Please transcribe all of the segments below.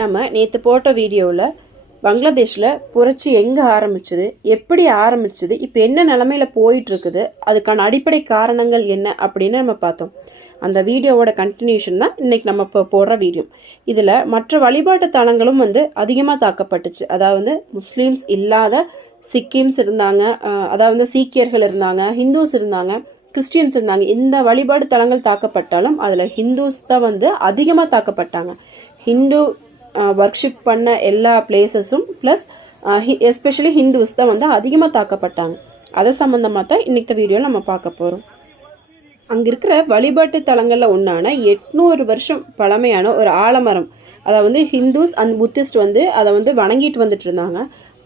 நம்ம நேற்று போட்ட வீடியோவில் பங்களாதேஷில் புரட்சி எங்கே ஆரம்பிச்சது? எப்படி ஆரம்பிச்சது? இப்போ என்ன நிலமையில் போயிட்டுருக்குது? அதுக்கான அடிப்படை காரணங்கள் என்ன அப்படின்னு நம்ம பார்த்தோம். அந்த வீடியோவோட கண்டினியூஷன் தான் இன்னைக்கு நம்ம இப்போ போடுற வீடியோ. இதில் மற்ற வழிபாட்டு தலங்களும் வந்து அதிகமாக தாக்கப்பட்டுச்சு. அதாவது முஸ்லீம்ஸ் இல்லாத சிக்கிம்ஸ் இருந்தாங்க அதாவது சீக்கியர்கள் இருந்தாங்க ஹிந்துஸ் இருந்தாங்க கிறிஸ்டியன்ஸ் இருந்தாங்க. இந்த வழிபாடு தலங்கள் தாக்கப்பட்டாலும் அதில் ஹிந்துஸ் தான் வந்து அதிகமாக தாக்கப்பட்டாங்க. ஹிந்து ஒர்க்ஷிப் பண்ண எல்லா பிளேசஸும் ப்ளஸ் எஸ்பெஷலி ஹிந்துஸ் தான் வந்து அதிகமாக தாக்கப்பட்டாங்க. அதை சம்மந்தமாக தான் இன்னைக்கு வீடியோவில் நம்ம பார்க்க போகிறோம் அங்கே இருக்கிற வழிபாட்டு தலங்களில் ஒன்றான எட்நூறு வருஷம் பழமையான ஒரு ஆலமரம் அதை வந்து ஹிந்துஸ் அண்ட் புத்திஸ்ட் வந்து அதை வந்து வணங்கிட்டு வந்துட்டு இருந்தாங்க.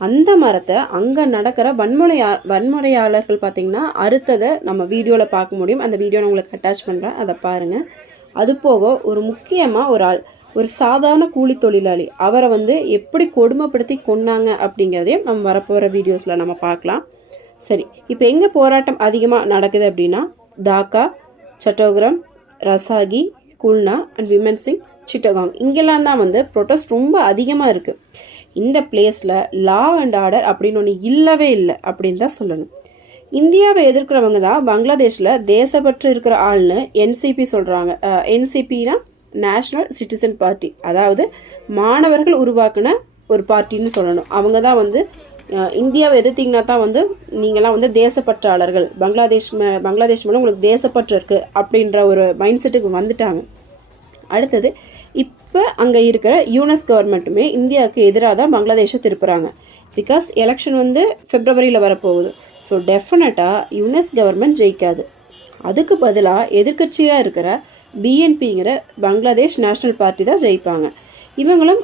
அந்த மரத்தை அங்கே நடக்கிற வன்முறையா வன்முறையாளர்கள் பார்த்திங்கன்னா அறுத்ததை நம்ம வீடியோவில் பார்க்க முடியும். அந்த வீடியோ நான் உங்களுக்கு அட்டாச் பண்ணுறேன் அதை பாருங்கள் அது போக ஒரு முக்கியமாக ஒரு ஆள் ஒரு சாதாரண கூலி தொழிலாளி. அவரை வந்து எப்படி கொடுமைப்படுத்தி கொன்னாங்க அப்படிங்கிறதையும் நம்ம வரப்போகிற வீடியோஸில் நம்ம பார்க்கலாம். சரி இப்போ எங்கே போராட்டம் அதிகமாக நடக்குது அப்படின்னா தாக்கா சட்டோகிரம் ரசாகி குல்னா அண்ட் விமன் சிங் சிட்டகாங். இங்கெல்லாம் தான் வந்து ப்ரொட்டஸ்ட் ரொம்ப அதிகமாக இருக்குது இந்த பிளேஸில் லா அண்ட் ஆர்டர் அப்படின்னு ஒன்று இல்லவே இல்லை அப்படின்னு தான் சொல்லணும். இந்தியாவை எதிர்க்கிறவங்க தான் பங்களாதேஷில் தேசப்பற்று இருக்கிற ஆள்னு என்சிபி சொல்கிறாங்க என்சிபினா நேஷ்னல் சிட்டிசன் பார்ட்டி அதாவது மாணவர்கள் உருவாக்கின ஒரு பார்ட்டின்னு சொல்லணும். அவங்க தான் வந்து இந்தியாவை எதிர்த்தீங்கன்னா தான் வந்து நீங்களாம் வந்து தேசப்பற்றாளர்கள். பங்களாதேஷ் மே பங்களாதேஷ் மேலே உங்களுக்கு தேசப்பற்று இருக்குது அப்படின்ற ஒரு மைண்ட் செட்டுக்கு வந்துட்டாங்க. அடுத்தது இப்போ அங்கே இருக்கிற யூனஸ் கவர்மெண்ட்டுமே இந்தியாவுக்கு எதிராக தான் பங்களாதேஷை திருப்புறாங்க. பிகாஸ் எலெக்ஷன் வந்து பிப்ரவரியில் வரப்போகுது. ஸோ டெஃபினட்டாக யூனஸ் கவர்மெண்ட் ஜெயிக்காது. அதுக்கு பதிலாக எதிர்க்கட்சியாக இருக்கிற பிஎன்பிங்கிற பங்களாதேஷ் நேஷ்னல் பார்ட்டி தான் ஜெயிப்பாங்க. இவங்களும்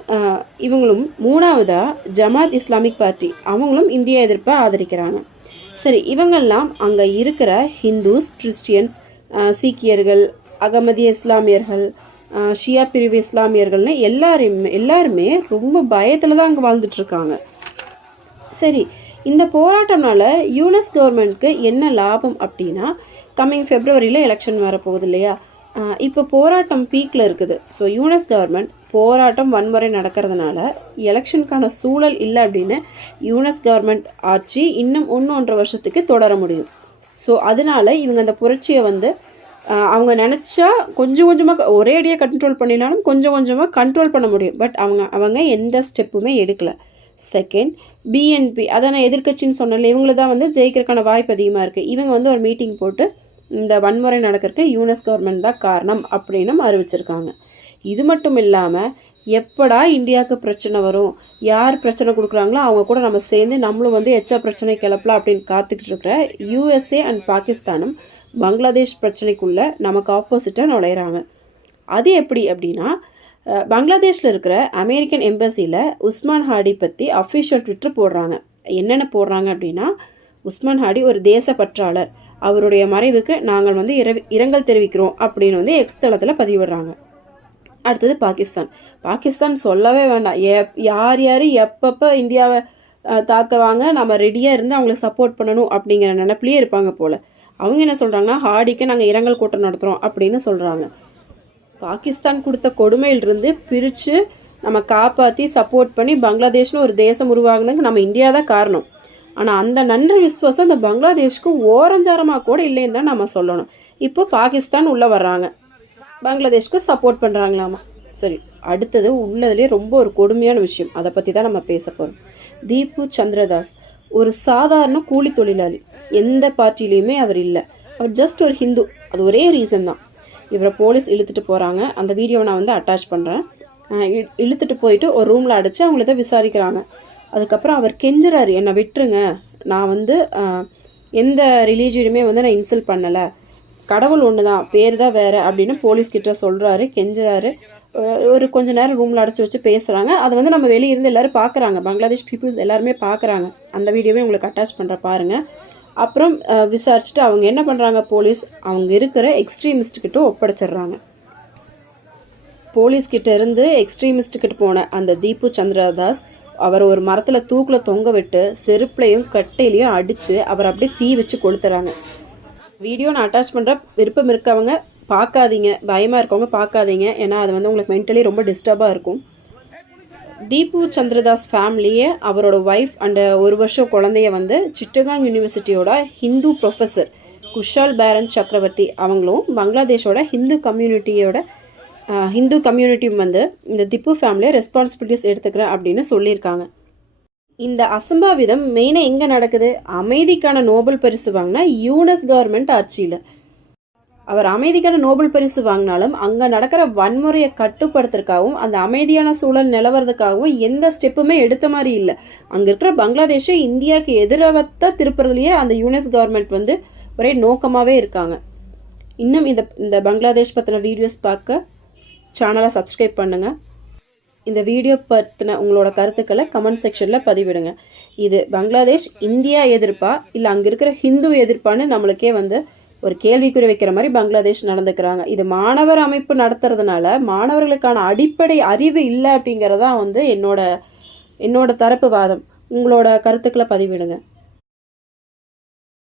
இவங்களும் மூணாவதாக ஜமாத் இஸ்லாமிக் பார்ட்டி. அவங்களும் இந்திய எதிர்ப்பை ஆதரிக்கிறாங்க. சரி இவங்கெல்லாம் அங்கே இருக்கிற ஹிந்துஸ் கிறிஸ்டியன்ஸ் சீக்கியர்கள் அகமதிய இஸ்லாமியர்கள் ஷியா பிரிவு இஸ்லாமியர்கள்னு எல்லாரையுமே எல்லாருமே ரொம்ப பயத்தில் தான் அங்கே வாழ்ந்துட்டு இருக்காங்க சரி இந்த போராட்டம்னால யூனஸ் கவர்மெண்ட்க்கு என்ன லாபம் அப்படின்னா கம்மிங் ஃபெப்ரவரியில் எலெக்ஷன் வரப்போகுது இல்லையா? இப்போ போராட்டம் பீக்கில் இருக்குது. ஸோ யூனஸ் கவர்மெண்ட் போராட்டம் வன்முறை நடக்கிறதுனால எலெக்ஷனுக்கான சூழல் இல்லை அப்படின்னு யூனஸ் கவர்மெண்ட் ஆட்சி இன்னும் ஒன்று ஒன்றரை வருஷத்துக்கு தொடர முடியும். ஸோ அதனால இவங்க அந்த புரட்சியை வந்து அவங்க நினச்சா கொஞ்சம் கொஞ்சமாக ஒரே அடியாக கண்ட்ரோல் பண்ணினாலும் கொஞ்சம் கொஞ்சமாக கண்ட்ரோல் பண்ண முடியும். பட் அவங்க அவங்க எந்த ஸ்டெப்புமே எடுக்கலை. செகண்ட் பிஎன்பி அதை நான் எதிர்க்கட்சின்னு சொன்னல இவங்கள தான் வந்து ஜெயிக்கிறதுக்கான வாய்ப்பு அதிகமாக இருக்குது இவங்க வந்து ஒரு மீட்டிங் போட்டு இந்த வன்முறை நடக்கிறதுக்கு யூனஸ் கவர்மெண்ட் தான் காரணம் அப்படின்னும் அறிவிச்சிருக்காங்க. இது மட்டும் இல்லாமல் எப்படா இந்தியாவுக்கு பிரச்சனை வரும் யார் பிரச்சனை கொடுக்குறாங்களோ அவங்க கூட நம்ம சேர்ந்து நம்மளும் வந்து எச்சா பிரச்சனை கிளப்பலாம் அப்படின்னு காத்துக்கிட்டு இருக்கிற யூஎஸ்ஏ அண்ட் பாகிஸ்தானும் பங்களாதேஷ் பிரச்சனைக்குள்ளே நமக்கு ஆப்போசிட்டாக நுழையிறாங்க. அது எப்படி அப்படின்னா பங்களாதேஷில் இருக்கிற அமெரிக்கன் எம்பசியில் உஸ்மான் ஹாடி பற்றி அஃபிஷியல் ட்விட்டர் போடுறாங்க. என்னென்ன போடுறாங்க அப்படின்னா உஸ்மான் ஹாடி ஒரு தேசப்பற்றாளர் அவருடைய மறைவுக்கு நாங்கள் வந்து இரவி இரங்கல் தெரிவிக்கிறோம் அப்படின்னு வந்து எக்ஸ் தளத்தில் பதிவிடுறாங்க. அடுத்தது பாகிஸ்தான். பாகிஸ்தான் சொல்லவே வேண்டாம். எப் யார் யார் எப்பப்போ இந்தியாவை தாக்குவாங்க நம்ம ரெடியாக இருந்து அவங்களுக்கு சப்போர்ட் பண்ணணும் அப்படிங்கிற நினப்பிலேயே இருப்பாங்க போல். அவங்க என்ன சொல்கிறாங்கன்னா ஹாடிக்கு நாங்கள் இரங்கல் கூட்டம் நடத்துகிறோம் அப்படின்னு சொல்கிறாங்க பாகிஸ்தான் கொடுத்த கொடுமையிலிருந்து பிரித்து நம்ம காப்பாற்றி சப்போர்ட் பண்ணி பங்களாதேஷ்னு ஒரு தேசம் உருவாகுனதுக்கு நம்ம இந்தியா தான் காரணம். ஆனால் அந்த நன்றி விஸ்வாசம் அந்த பங்களாதேஷ்க்கு ஓரஞ்சாரமாக கூட இல்லைன்னு தான் நம்ம சொல்லணும். இப்போ பாகிஸ்தான் உள்ளே வர்றாங்க. பங்களாதேஷ்க்கு சப்போர்ட் பண்ணுறாங்களாமா சரி அடுத்தது உள்ளதுலேயே ரொம்ப ஒரு கொடுமையான விஷயம். அதை பற்றி தான் நம்ம பேச போகிறோம் தீபு சந்திரதாஸ் ஒரு சாதாரண கூலி தொழிலாளி. எந்த பார்ட்டிலையுமே அவர் இல்லை. அவர் ஜஸ்ட் ஒரு ஹிந்து. அது ஒரே ரீசன் தான். இவரை போலீஸ் இழுத்துட்டு போகிறாங்க அந்த வீடியோவை நான் வந்து அட்டாச் பண்ணுறேன் இழுத்துட்டு போயிட்டு ஒரு ரூமில் அடித்து அவங்கள தான் விசாரிக்கிறாங்க. அதுக்கப்புறம் அவர் கெஞ்சுறாரு என்னை விட்டுருங்க. நான் வந்து எந்த ரிலீஜியனுமே வந்து நான் இன்சல்ட் பண்ணலை. கடவுள் ஒன்று தான் பேர் தான் வேறு அப்படின்னு போலீஸ்கிட்ட சொல்கிறாரு கெஞ்சுறாரு. ஒரு கொஞ்ச நேரம் ரூமில் அடைச்சி வச்சு பேசுகிறாங்க அதை வந்து நம்ம வெளியே இருந்து பார்க்குறாங்க பங்களாதேஷ் பீப்புள்ஸ் எல்லாருமே பார்க்குறாங்க அந்த வீடியோவே உங்களுக்கு அட்டாச் பண்ணுற பாருங்கள் அப்புறம் விசாரிச்சுட்டு அவங்க என்ன பண்ணுறாங்க போலீஸ் அவங்க இருக்கிற எக்ஸ்ட்ரீமிஸ்ட்கிட்ட ஒப்படைச்சிடுறாங்க. போலீஸ் இருந்து எக்ஸ்ட்ரீமிஸ்ட்கிட்ட போன அந்த தீபு சந்திரதாஸ் அவர் ஒரு மரத்தில் தூக்கில் தொங்க விட்டு செருப்புலையும் கட்டையிலையும் அடித்து அவர் அப்படியே தீ வச்சு கொளுத்துறாங்க. வீடியோ நான் அட்டாச் பண்ணுற விருப்பம் இருக்கவங்க பார்க்காதீங்க. பயமாக இருக்கவங்க பார்க்காதீங்க. ஏன்னா அது வந்து உங்களுக்கு மென்டலி ரொம்ப டிஸ்டர்பாக இருக்கும். தீபு சந்திரதாஸ் ஃபேமிலியை அவரோட ஒய்ஃப் அண்ட் ஒரு வருஷம் குழந்தைய வந்து சிட்டகாங் யூனிவர்சிட்டியோட ஹிந்து ப்ரொஃபஸர் குஷால் பேரன் சக்கரவர்த்தி அவங்களும் பங்களாதேஷோட ஹிந்து கம்யூனிட்டியோட ஹிந்து கம்யூனிட்டியும் வந்து இந்த திப்பு ஃபேமிலியை ரெஸ்பான்சிபிலிட்டிஸ் எடுத்துக்கிறேன் அப்படின்னு சொல்லியிருக்காங்க. இந்த அசம்பாவிதம் மெயினாக எங்கே நடக்குது? அமைதிக்கான நோபல் பரிசு வாங்கினா யூனஸ் கவர்மெண்ட் ஆட்சியில். அவர் அமைதிக்கான நோபல் பரிசு வாங்கினாலும் அங்கே நடக்கிற வன்முறையை கட்டுப்படுத்துறதுக்காகவும் அந்த அமைதியான சூழல் நிலவரதுக்காகவும் எந்த ஸ்டெப்புமே எடுத்த மாதிரி இல்லை. அங்கே இருக்கிற பங்களாதேஷை இந்தியாவுக்கு எதிரவத்தை திருப்புறதுலேயே அந்த யூனஸ் கவர்மெண்ட் வந்து ஒரே நோக்கமாகவே இருக்காங்க. இன்னும் இந்த இந்த பங்களாதேஷ் பற்றின வீடியோஸ் பார்க்க சேனலை சப்ஸ்கிரைப் பண்ணுங்கள் இந்த வீடியோ பற்றின உங்களோட கருத்துக்களை கமெண்ட் செக்ஷனில் பதிவிடுங்க. இது பங்களாதேஷ் இந்தியா எதிர்ப்பா? இல்லை அங்கே இருக்கிற ஹிந்து எதிர்ப்பான்னு நம்மளுக்கே வந்து ஒரு கேள்விக்குறி வைக்கிற மாதிரி பங்களாதேஷ் நடந்துக்கிறாங்க. இது மாணவர் அமைப்பு நடத்துறதுனால மாணவர்களுக்கான அடிப்படை அறிவு இல்லை அப்படிங்கிறதான் வந்து என்னோட என்னோட தரப்பு வாதம். உங்களோட கருத்துக்களை பதிவிடுங்க.